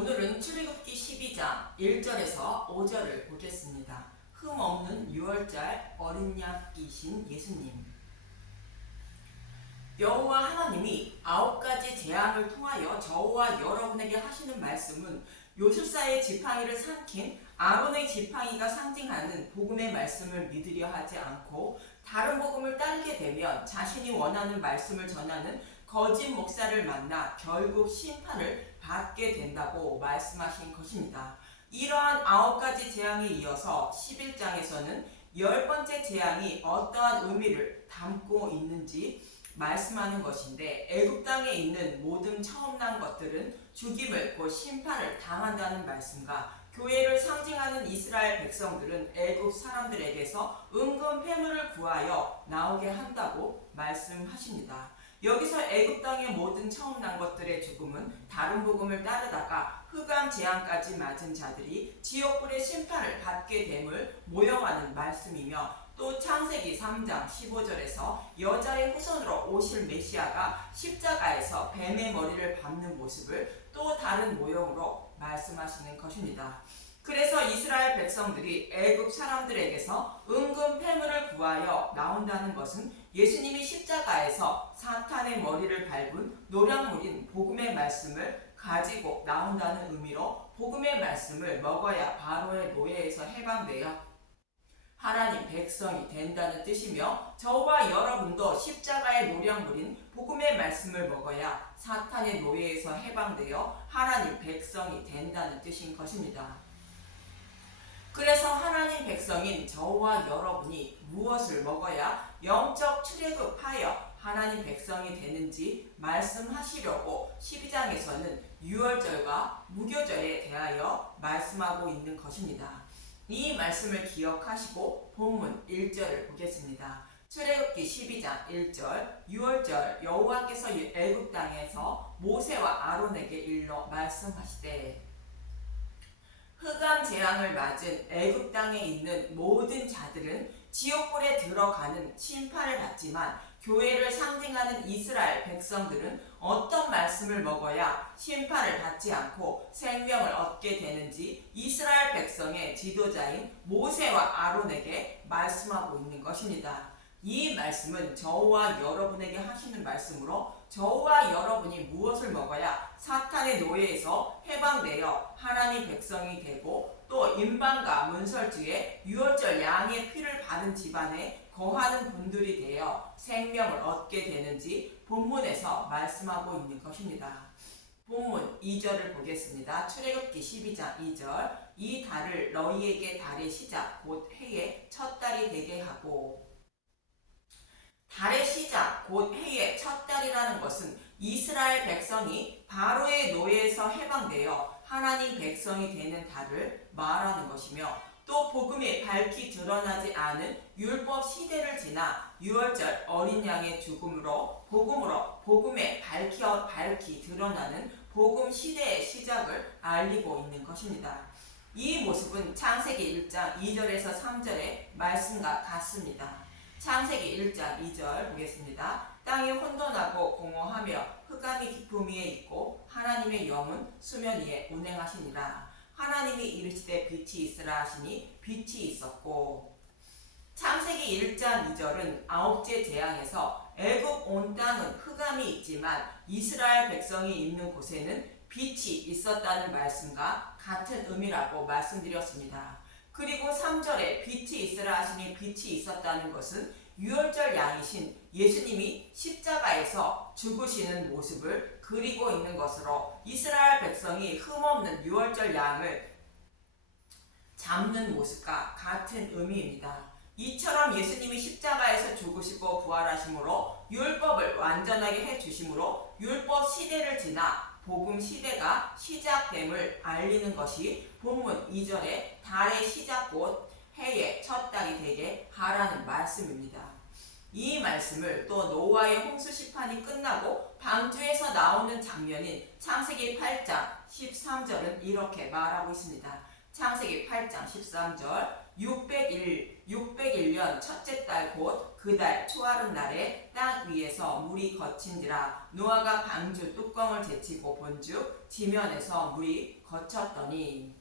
오늘은 출애굽기 12장 1절에서 5절을 보겠습니다. 흠없는 6월절 어린 양이신 예수님. 여호와 하나님이 9가지 재앙을 통하여 저와 여러분에게 하시는 말씀은 요셉사의 지팡이를 삼킨 아론의 지팡이가 상징하는 복음의 말씀을 믿으려 하지 않고 다른 복음을 따르게 되면 자신이 원하는 말씀을 전하는 거짓 목사를 만나 결국 심판을 받게 된다고 말씀하신 것입니다. 이러한 9가지 재앙에 이어서 11장에서는 10번째 재앙이 어떠한 의미를 담고 있는지 말씀하는 것인데, 애굽 땅에 있는 모든 처음 난 것들은 죽임을 곧 심판을 당한다는 말씀과 교회를 상징하는 이스라엘 백성들은 애굽 사람들에게서 은근 폐물을 구하여 나오게 한다고 말씀하십니다. 여기서 애굽 땅의 모든 처음 난 것들의 죽음은 다른 복음을 따르다가 흑암 재앙까지 맞은 자들이 지옥불의 심판을 받게 됨을 모형하는 말씀이며, 또 창세기 3장 15절에서 여자의 후손으로 오실 메시아가 십자가에서 뱀의 머리를 밟는 모습을 또 다른 모형으로 말씀하시는 것입니다. 그래서 이스라엘 백성들이 애굽 사람들에게서 은근 폐물을 구하여 나온다는 것은 예수님이 십자가에서 사탄의 머리를 밟은 노량물인 복음의 말씀을 가지고 나온다는 의미로 복음의 말씀을 먹어야 바로의 노예에서 해방되어 하나님 백성이 된다는 뜻이며, 저와 여러분도 십자가의 노량물인 복음의 말씀을 먹어야 사탄의 노예에서 해방되어 하나님 백성이 된다는 뜻인 것입니다. 그래서 하나님 백성인 저와 여러분이 무엇을 먹어야 영적 출애굽하여 하나님 백성이 되는지 말씀하시려고 12장에서는 유월절과 무교절에 대하여 말씀하고 있는 것입니다. 이 말씀을 기억하시고 본문 1절을 보겠습니다. 출애굽기 12장 1절, 유월절 여호와께서 애굽 땅에서 모세와 아론에게 일러 말씀하시되, 흑암 재앙을 맞은 애굽 땅에 있는 모든 자들은 지옥불에 들어가는 심판을 받지만, 교회를 상징하는 이스라엘 백성들은 어떤 말씀을 먹어야 심판을 받지 않고 생명을 얻게 되는지 이스라엘 백성의 지도자인 모세와 아론에게 말씀하고 있는 것입니다. 이 말씀은 저와 여러분에게 하시는 말씀으로, 저와 여러분이 무엇을 먹어야 사탄의 노예에서 해방되어 하나님 백성이 되고, 또 임방과 문설주에 유월절 양의 피를 받은 집안에 거하는 분들이 되어 생명을 얻게 되는지 본문에서 말씀하고 있는 것입니다. 본문 2절을 보겠습니다. 출애굽기 12장 2절, 이 달을 너희에게 달의 시작 곧 해의 첫 달이 되게 하고. 달의 시작 곧 해의 첫 달이라는 것은 이스라엘 백성이 바로의 노예에서 해방되어 하나님 백성이 되는 달을 말하는 것이며, 또 복음이 밝히 드러나지 않은 율법 시대를 지나 유월절 어린 양의 죽음으로 복음에 밝히 드러나는 복음 시대의 시작을 알리고 있는 것입니다. 이 모습은 창세기 1장 2절에서 3절의 말씀과 같습니다. 창세기 1장 2절 보겠습니다. 땅이 혼돈하고 공허하며 흑암이 깊음 위에 있고 하나님의 영은 수면 위에 운행하시니라. 하나님이 이르시되 빛이 있으라 하시니 빛이 있었고. 창세기 1장 2절은 9째 재앙에서 애굽 온 땅은 흑암이 있지만 이스라엘 백성이 있는 곳에는 빛이 있었다는 말씀과 같은 의미라고 말씀드렸습니다. 그리고 3절에 빛이 있으라 하시니 빛이 있었다는 것은 유월절 양이신 예수님이 십자가에서 죽으시는 모습을 그리고 있는 것으로, 이스라엘 백성이 흠없는 유월절 양을 잡는 모습과 같은 의미입니다. 이처럼 예수님이 십자가에서 죽으시고 부활하심으로 율법을 완전하게 해주심으로 율법 시대를 지나 복음 시대가 시작됨을 알리는 것이 본문 2절에 달의 시작 곧 해의 첫 달이 되게 하라는 말씀입니다. 이 말씀을 또 노아의 홍수 시판이 끝나고 방주에서 나오는 장면인 창세기 8장 13절은 이렇게 말하고 있습니다. 창세기 8장 13절, 601년 첫째 달 곧 그 달 초하룻 날에 땅 위에서 물이 거친지라 노아가 방주 뚜껑을 제치고 본즉 지면에서 물이 거쳤더니.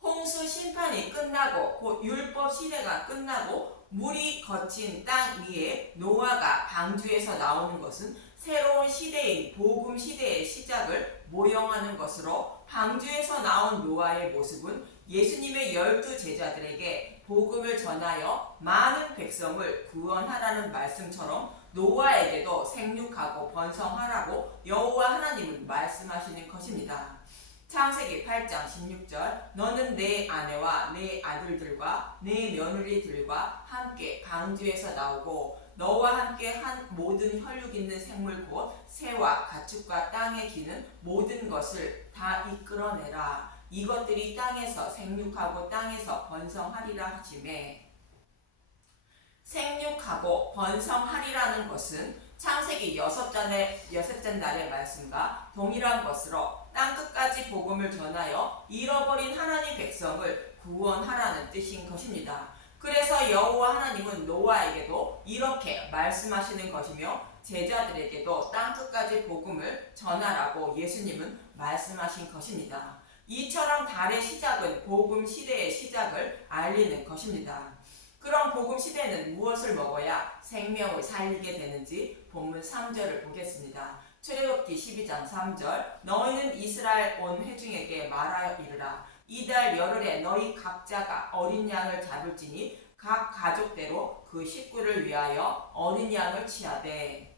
홍수 심판이 끝나고 곧 율법 시대가 끝나고 물이 거친 땅 위에 노아가 방주에서 나오는 것은 새로운 시대인 복음 시대의 시작을 모형하는 것으로, 방주에서 나온 노아의 모습은 예수님의 12 제자들에게 복음을 전하여 많은 백성을 구원하라는 말씀처럼 노아에게도 생육하고 번성하라고 여호와 하나님은 말씀하시는 것입니다. 창세기 8장 16절 너는 내 아내와 내 아들들과 내 며느리들과 함께 방주에서 나오고 너와 함께 한 모든 혈육 있는 생물 곧 새와 가축과 땅에 기는 모든 것을 다 이끌어내라. 이것들이 땅에서 생육하고 땅에서 번성하리라 하시매. 생육하고 번성하리라는 것은 창세기 6장 날의 말씀과 동일한 것으로 땅끝까지 복음을 전하여 잃어버린 하나님 백성을 구원하라는 뜻인 것입니다. 그래서 여호와 하나님은 노아에게도 이렇게 말씀하시는 것이며 제자들에게도 땅끝까지 복음을 전하라고 예수님은 말씀하신 것입니다. 이처럼 달의 시작은 복음 시대의 시작을 알리는 것입니다. 그럼 복음 시대는 무엇을 먹어야 생명을 살리게 되는지 본문 3절을 보겠습니다. 출애굽기 12장 3절 너희는 이스라엘 온 회중에게 말하여 이르라. 이달 열흘에 너희 각자가 어린 양을 잡을지니 각 가족대로 그 식구를 위하여 어린 양을 취하되.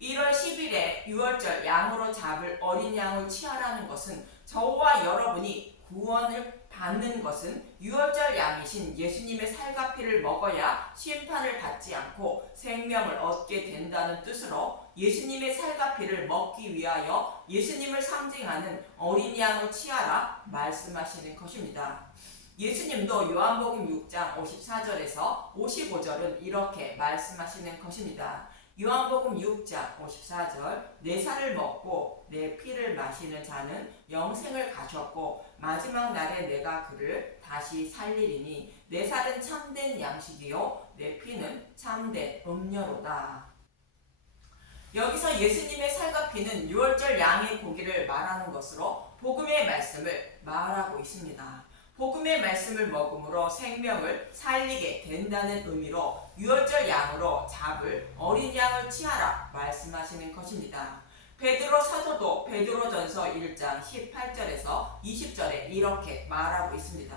1월 10일에 유월절 양으로 잡을 어린 양을 취하라는 것은 저와 여러분이 구원을 받는 것은 유월절 양이신 예수님의 살과 피를 먹어야 심판을 받지 않고 생명을 얻게 된다는 뜻으로 예수님의 살과 피를 먹기 위하여 예수님을 상징하는 어린 양을 취하라 말씀하시는 것입니다. 예수님도 요한복음 6장 54절에서 55절은 이렇게 말씀하시는 것입니다. 요한복음 6장 54절 내 살을 먹고 내 피를 마시는 자는 영생을 가졌고 마지막 날에 내가 그를 다시 살리리니 내 살은 참된 양식이요 내 피는 참된 음료로다. 여기서 예수님의 살과 피는 유월절 양의 고기를 말하는 것으로 복음의 말씀을 말하고 있습니다. 복음의 말씀을 먹음으로 생명을 살리게 된다는 의미로 유월절 양으로 잡을 어린 양을 취하라 말씀하시는 것입니다. 베드로 사도도 베드로전서 1장 18절에서 20절에 이렇게 말하고 있습니다.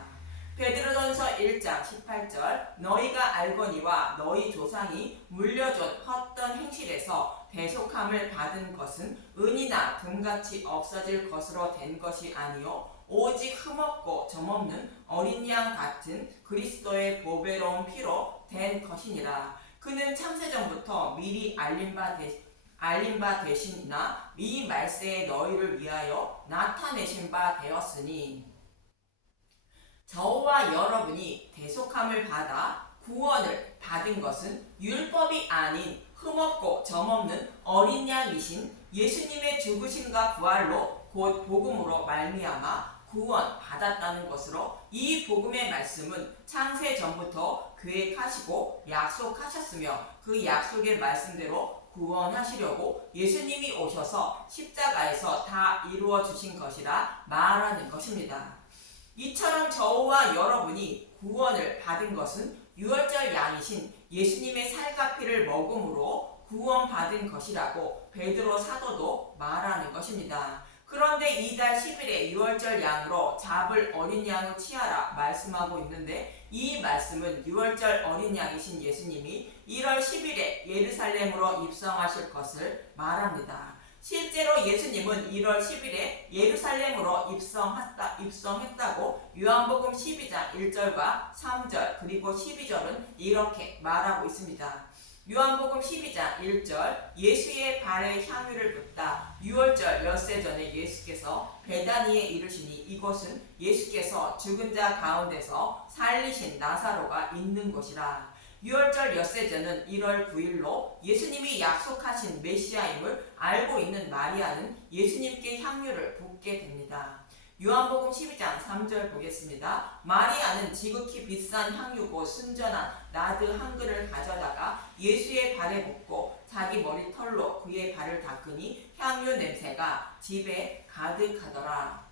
베드로전서 1장 18절 너희가 알거니와 너희 조상이 물려준 헛된 행실에서 대속함을 받은 것은 은이나 금같이 없어질 것으로 된 것이 아니요 오직 흠없고 점없는 어린 양 같은 그리스도의 보배로운 피로 된 것이니라. 그는 창세전부터 미리 알림 바 되시나 이 말세에 너희를 위하여 나타내신 바 되었으니. 저와 여러분이 대속함을 받아 구원을 받은 것은 율법이 아닌 흠없고 점없는 어린 양이신 예수님의 죽으심과 부활로 곧 복음으로 말미암아 구원 받았다는 것으로 이 복음의 말씀은 창세 전부터 계획하시고 약속하셨으며 그 약속의 말씀대로 구원하시려고 예수님이 오셔서 십자가에서 다 이루어 주신 것이라 말하는 것입니다. 이처럼 저와 여러분이 구원을 받은 것은 유월절 양이신 예수님의 살과 피를 먹음으로 구원받은 것이라고 베드로 사도도 말하는 것입니다. 그런데 이달 10일에 유월절 양으로 잡을 어린 양을 취하라 말씀하고 있는데 이 말씀은 유월절 어린 양이신 예수님이 1월 10일에 예루살렘으로 입성하실 것을 말합니다. 실제로 예수님은 1월 10일에 예루살렘으로 입성했다고 요한복음 12장 1절과 3절 그리고 12절은 이렇게 말하고 있습니다. 요한복음 12장 1절 예수의 발에 향유를 붓다. 유월절 엿새 전에 예수께서 베다니에 이르시니 이곳은 예수께서 죽은 자 가운데서 살리신 나사로가 있는 곳이라. 유월절 엿새전은 1월 9일로 예수님이 약속하신 메시아임을 알고 있는 마리아는 예수님께 향유를 붓게 됩니다. 요한복음 12장 3절 보겠습니다. 마리아는 지극히 비싼 향유고 순전한 나드 한 그릇을 가져다가 예수의 발에 붓고 자기 머리털로 그의 발을 닦으니 향유 냄새가 집에 가득하더라.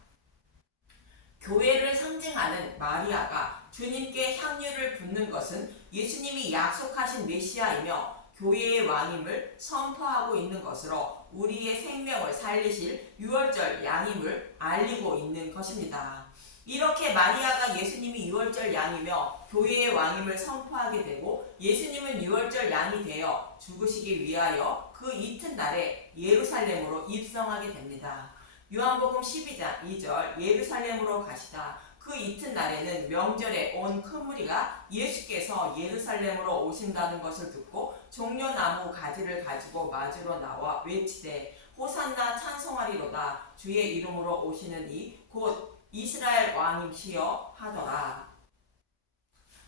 교회를 상징하는 마리아가 주님께 향유를 붓는 것은 예수님이 약속하신 메시아이며 교회의 왕임을 선포하고 있는 것으로 우리의 생명을 살리실 유월절 양임을 알리고 있는 것입니다. 이렇게 마리아가 예수님이 유월절 양이며 교회의 왕임을 선포하게 되고 예수님은 유월절 양이 되어 죽으시기 위하여 그 이튿날에 예루살렘으로 입성하게 됩니다. 요한복음 12장 2절 예루살렘으로 가시다. 그 이튿날에는 명절에 온 큰 무리가 예수께서 예루살렘으로 오신다는 것을 듣고 종려나무 가지를 가지고 마주로 나와 외치되 호산나 찬송하리로다. 주의 이름으로 오시는 이 곧 이스라엘 왕임시여 하더라.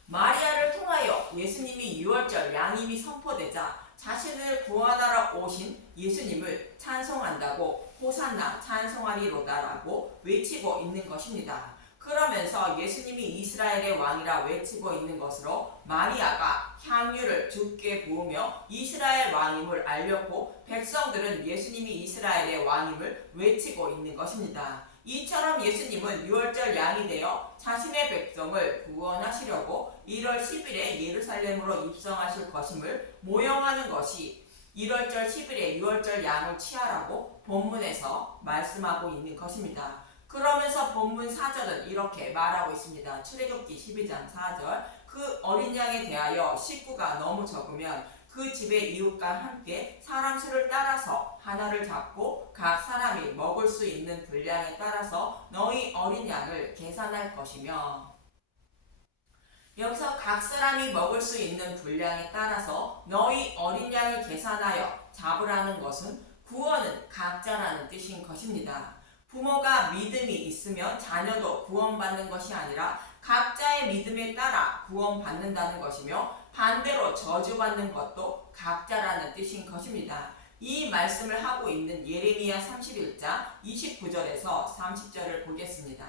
마리아를 통하여 예수님이 유월절 양임이 선포되자 자신을 구원하러 오신 예수님을 찬송한다고 호산나 찬송하리로다라고 외치고 있는 것입니다. 그러면서 예수님이 이스라엘의 왕이라 외치고 있는 것으로 마리아가 향유를 주께 부으며 이스라엘 왕임을 알렸고 백성들은 예수님이 이스라엘의 왕임을 외치고 있는 것입니다. 이처럼 예수님은 유월절 양이 되어 자신의 백성을 구원하시려고 1월 10일에 예루살렘으로 입성하실 것임을 모형하는 것이 1월절 10일에 유월절 양을 취하라고 본문에서 말씀하고 있는 것입니다. 그러면서 본문 4절은 이렇게 말하고 있습니다. 출애굽기 12장 4절 그 어린 양에 대하여 식구가 너무 적으면 그 집의 이웃과 함께 사람 수를 따라서 하나를 잡고 각 사람이 먹을 수 있는 분량에 따라서 너희 어린 양을 계산할 것이며, 여기서 각 사람이 먹을 수 있는 분량에 따라서 너희 어린 양을 계산하여 잡으라는 것은 구원은 각자라는 뜻인 것입니다. 부모가 믿음이 있으면 자녀도 구원받는 것이 아니라 각자의 믿음에 따라 구원받는다는 것이며 반대로 저주받는 것도 각자라는 뜻인 것입니다. 이 말씀을 하고 있는 예레미야 31장 29절에서 30절을 보겠습니다.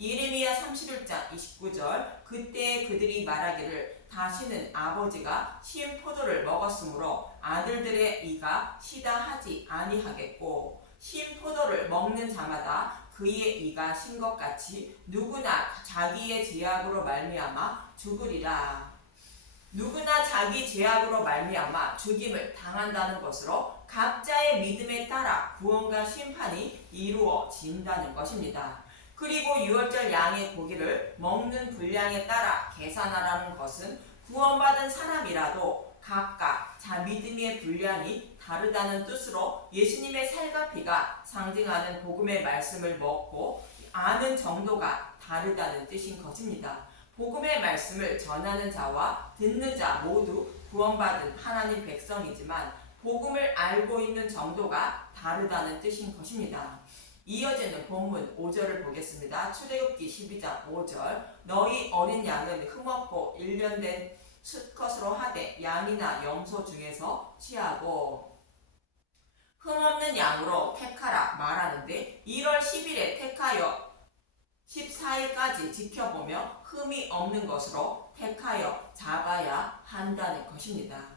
예레미야 31장 29절 그때 그들이 말하기를 다시는 아버지가 신 포도를 먹었으므로 아들들의 이가 시다 하지 아니하겠고 신 포도를 먹는 자마다 그의 이가 신 것 같이 누구나 자기의 죄악으로 말미암아 죽으리라. 누구나 자기 죄악으로 말미암아 죽임을 당한다는 것으로 각자의 믿음에 따라 구원과 심판이 이루어진다는 것입니다. 그리고 유월절 양의 고기를 먹는 분량에 따라 계산하라는 것은 구원받은 사람이라도 각각 자 믿음의 분량이 다르다는 뜻으로 예수님의 살과 피가 상징하는 복음의 말씀을 먹고 아는 정도가 다르다는 뜻인 것입니다. 복음의 말씀을 전하는 자와 듣는 자 모두 구원받은 하나님 백성이지만 복음을 알고 있는 정도가 다르다는 뜻인 것입니다. 이어지는 본문 5절을 보겠습니다. 출애굽기 12장 5절 너희 어린 양은 흠없고 1년 된 수컷으로 하되 양이나 염소 중에서 취하고 흠없는 양으로 택하라 말하는데 1월 10일에 택하여 14일까지 지켜보며 흠이 없는 것으로 택하여 잡아야 한다는 것입니다.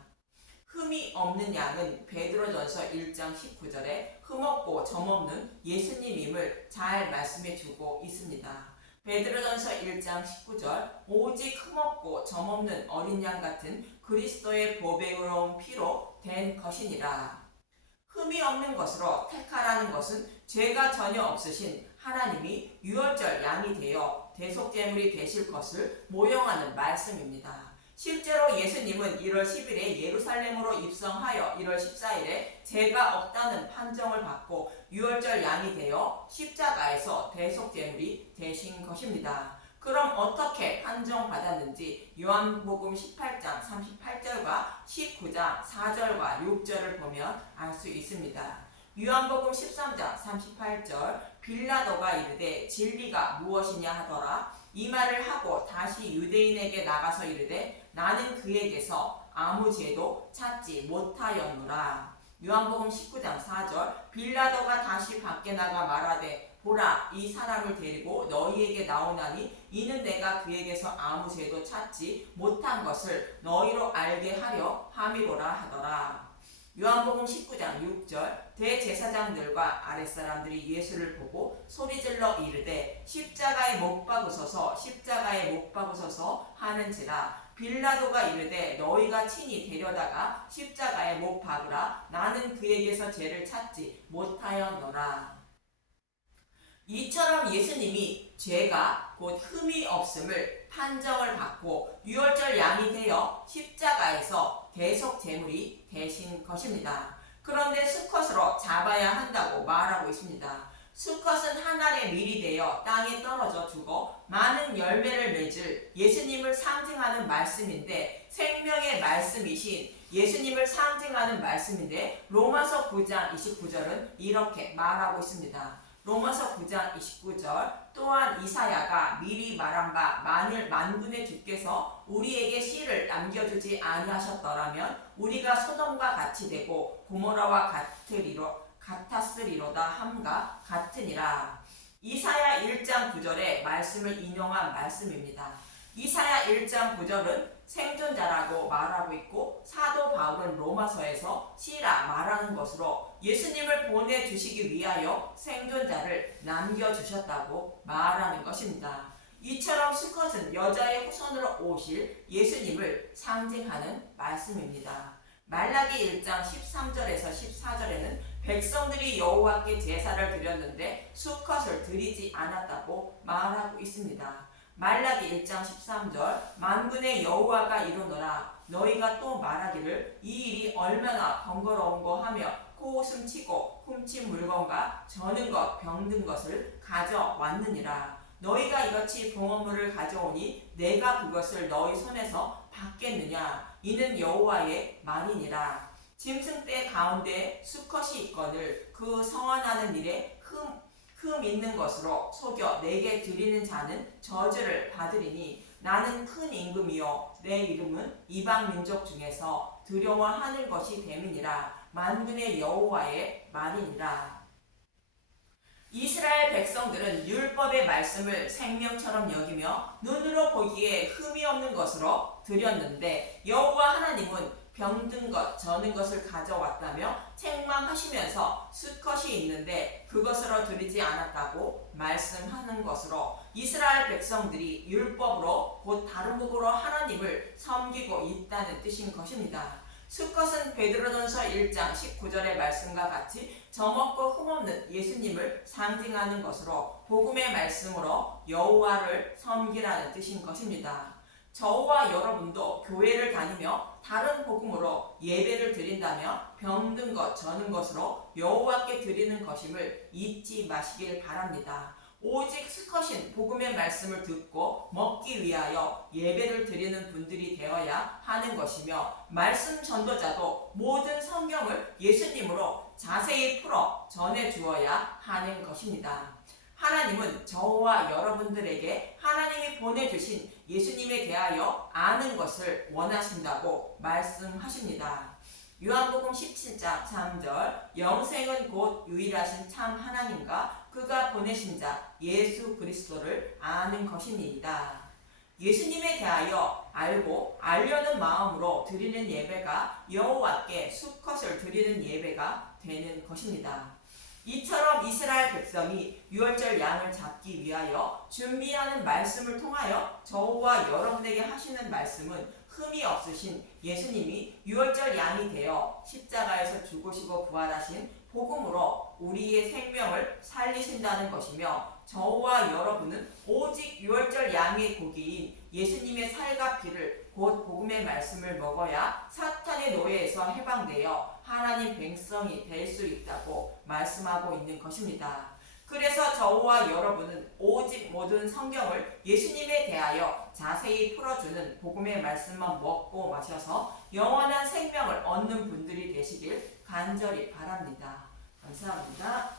흠이 없는 양은 베드로전서 1장 19절에 흠없고 점없는 예수님임을 잘 말씀해 주고 있습니다. 베드로전서 1장 19절 오직 흠없고 점없는 어린 양 같은 그리스도의 보배로운 피로 된 것이니라. 흠이 없는 것으로 택하라는 것은 죄가 전혀 없으신 하나님이 유월절 양이 되어 대속제물이 되실 것을 모형하는 말씀입니다. 실제로 예수님은 1월 10일에 예루살렘으로 입성하여 1월 14일에 죄가 없다는 판정을 받고 유월절 양이 되어 십자가에서 대속제물이 되신 것입니다. 그럼 어떻게 판정받았는지 요한복음 18장 38절과 19장 4절과 6절을 보면 알 수 있습니다. 요한복음 13장 38절 빌라도가 이르되 진리가 무엇이냐 하더라. 이 말을 하고 다시 유대인에게 나가서 이르되 나는 그에게서 아무 죄도 찾지 못하였노라. 요한복음 19장 4절 빌라도가 다시 밖에 나가 말하되 보라 이 사람을 데리고 너희에게 나오나니 이는 내가 그에게서 아무 죄도 찾지 못한 것을 너희로 알게 하려 함이로라 하더라. 요한복음 19장 6절 대제사장들과 아랫사람들이 예수를 보고 소리질러 이르되 십자가에 못 박으소서 십자가에 못 박으소서 하는지라. 빌라도가 이르되 너희가 친히 데려다가 십자가에 못 박으라. 나는 그에게서 죄를 찾지 못하였노라. 이처럼 예수님이 죄가 곧 흠이 없음을 판정을 받고 유월절 양이 되어 십자가에서 대속 제물이 되신 것입니다. 그런데 수컷으로 잡아야 한다고 말하고 있습니다. 수컷은 한 알의 밀이 되어 땅에 떨어져 죽어 많은 열매를 맺을 예수님을 상징하는 말씀인데, 생명의 말씀이신 예수님을 상징하는 말씀인데, 로마서 9장 29절은 이렇게 말하고 있습니다. 로마서 9장 29절 또한 이사야가 미리 말한 바 만일 만군의 주께서 우리에게 씨를 남겨주지 아니하셨더라면 우리가 소돔과 같이 되고 고모라와 같았으리로다 함과 같으니라. 이사야 1장 9절의 말씀을 인용한 말씀입니다. 이사야 1장 9절은 생존자라고 말하고 있고 사도 바울은 로마서에서 씨라 말하는 것으로 예수님을 보내주시기 위하여 생존자를 남겨주셨다고 말하는 것입니다. 이처럼 수컷은 여자의 후손으로 오실 예수님을 상징하는 말씀입니다. 말라기 1장 13절에서 14절에는 백성들이 여호와께 제사를 드렸는데 수컷을 드리지 않았다고 말하고 있습니다. 말라기 1장 13절 만군의 여호와가 이르노라 너희가 또 말하기를 이 일이 얼마나 번거로운고 하며 코웃음 치고 훔친 물건과 저는 것 병든 것을 가져왔느니라. 너희가 이같이 봉헌물을 가져오니 내가 그것을 너희 손에서 받겠느냐. 이는 여호와의 말이니라. 짐승떼 가운데 수컷이 있거늘 그 성원하는 일에 흠 있는 것으로 속여 내게 드리는 자는 저주를 받으리니 나는 큰 임금이요 내 이름은 이방 민족 중에서 두려워하는 것이 됨이니라. 만군의 여호와의 말이니라. 이스라엘 백성들은 율법의 말씀을 생명처럼 여기며 눈으로 보기에 흠이 없는 것으로 드렸는데 여호와 하나님은 병든 것, 저는 것을 가져왔다며 책망하시면서 수컷이 있는데 그것으로 드리지 않았다고 말씀하는 것으로 이스라엘 백성들이 율법으로 곧 다른 법으로 하나님을 섬기고 있다는 뜻인 것입니다. 수컷은 베드로전서 1장 19절의 말씀과 같이 저먹고 흠없는 예수님을 상징하는 것으로 복음의 말씀으로 여호와를 섬기라는 뜻인 것입니다. 저와 여러분도 교회를 다니며 다른 복음으로 예배를 드린다며 병든 것, 저는 것으로 여호와께 드리는 것임을 잊지 마시길 바랍니다. 오직 수컷인 복음의 말씀을 듣고 먹기 위하여 예배를 드리는 분들이 되어야 하는 것이며 말씀 전도자도 모든 성경을 예수님으로 자세히 풀어 전해주어야 하는 것입니다. 하나님은 저와 여러분들에게 하나님이 보내주신 예수님에 대하여 아는 것을 원하신다고 말씀하십니다. 요한복음 17장 3절 영생은 곧 유일하신 참 하나님과 그가 보내신 자 예수 그리스도를 아는 것입니다. 예수님에 대하여 알고 알려는 마음으로 드리는 예배가 여호와께 수컷을 드리는 예배가 되는 것입니다. 이처럼 이스라엘 백성이 유월절 양을 잡기 위하여 준비하는 말씀을 통하여 저와 여러분에게 하시는 말씀은 흠이 없으신 예수님이 유월절 양이 되어 십자가에서 죽으시고 부활하신 복음으로 우리의 생명을 살리신다는 것이며 저와 여러분은 오직 유월절 양의 고기인 예수님의 살과 피를 곧 복음의 말씀을 먹어야 사탄의 노예에서 해방되어 하나님 백성이 될 수 있다고 말씀하고 있는 것입니다. 그래서 저와 여러분은 오직 모든 성경을 예수님에 대하여 자세히 풀어주는 복음의 말씀만 먹고 마셔서 영원한 생명을 얻는 분들이 되시길 간절히 바랍니다. 감사합니다.